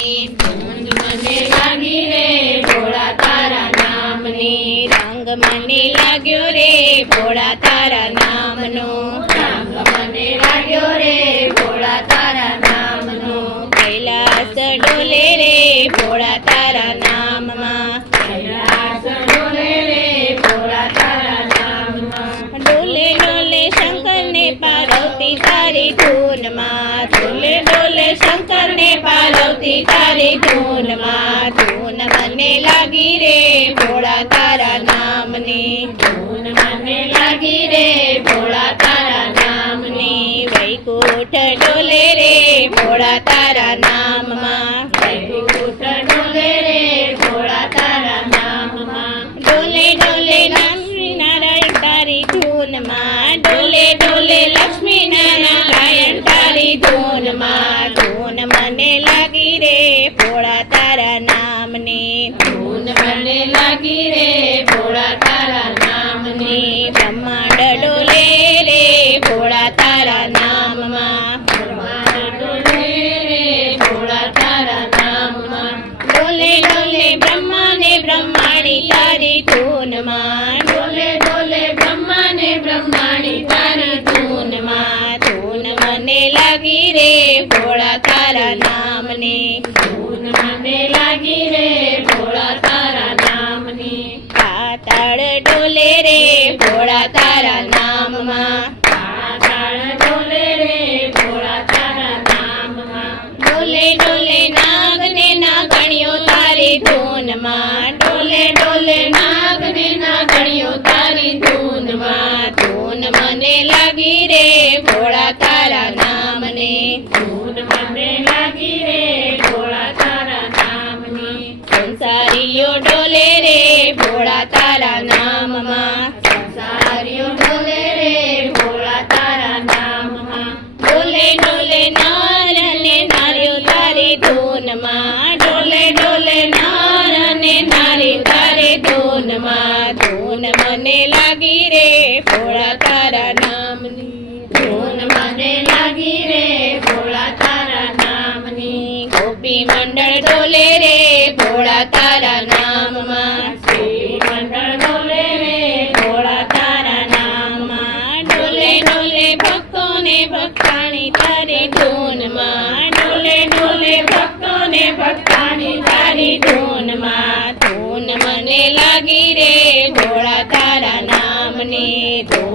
ધૂન મને લાગી રે ભોળા તારા નામની રંગ મને લાગ્યો રે ભોળા તારા નામનો રંગ મને લાગ્યો રે ભોળા તારા નામનો કૈલાસ ડોલે રે ભોળા તારા નામમાં કૈલાસ ડોલે રે ભોળા તારા નામમાં ડોલે ડોલે શંકરને પાર્વતી તારી ધૂનમાં ડોલે ડોલે શંકરને પાર્વતી તારી ધૂનમાં ધૂન મને લાગી રે ભોળા તારા નામની ધૂન મને લાગી રે ભોળા તારા નામની વૈકુંઠ ડોલે રે ભોળા તારા નામમાં વૈકુંઠ ડોલે રે ભોળા તારા નામમાં ડોલે ડોલે લક્ષ્મી નારાયણ તારી ધૂનમાં ડોલે ડોલે લક્ષ્મી નારાયણ તારી ધૂનમાં ધૂન મને લાગી રે ભોળા તારા નામની ધૂન મને લાગી રે ભોળા તારા નામની બ્રહ્માંડ ડોલે રે ભોળા તારા નામમાં બ્રહ્માંડ ડોલે રે ભોળા તારા નામમાં ડોલે ડોલે બ્રહ્માને બ્રહ્માણી તારી ધૂનમાં ડોલે ડોલે બ્રહ્માને બ્રહ્માણી તારી ધૂનમાં ધૂન મને લાગી રે ભોળા તારા નામની ધૂન મને લાગી રે ભોળા તારા નામની પાતાળ ડોલે રે ભોળા તારા નામમાં પાતાળ ડોલે રે ભોળા તારા નામમાં ડોલે ડોલે નાગને નાગણીઓ તારી ધૂનમાં ડોલે ડોલે નાગને નાગણીઓ તારી ધૂનમાં ધૂન મને લાગી રે ભોળા તારા નામની ધૂન મને લાગી રે ભોળા તારા નામની સંસારીઓ ડોલે રે ભોળા તારા નામમાં સંસારીઓ ડોલે રે ભોળા તારા નામમાં ડોલે ડોલે નાર અને નારીઓ તારી ધૂનમાં ડોલે ડોલે નાર અને નારી તારી ધૂનમાં ધૂન મને લાગી રે ભોળા તારા નામની ધૂન મને લાગી રે ભોળા તારા નામની ગોપી મંડળ ડોલે રે ભોળા તારા નામમાં શ્રી મંડળ ડોલે રે ભોળા તારા નામમાં ડોલે ડોલે ભક્તોને ભક્તાણી તારી ધૂનમાં ડોલે ડોલે ભક્તોને ભક્તાણી તારી ધૂનમાં ધૂન મને લાગી રે ભોળા તારા નામની ધૂન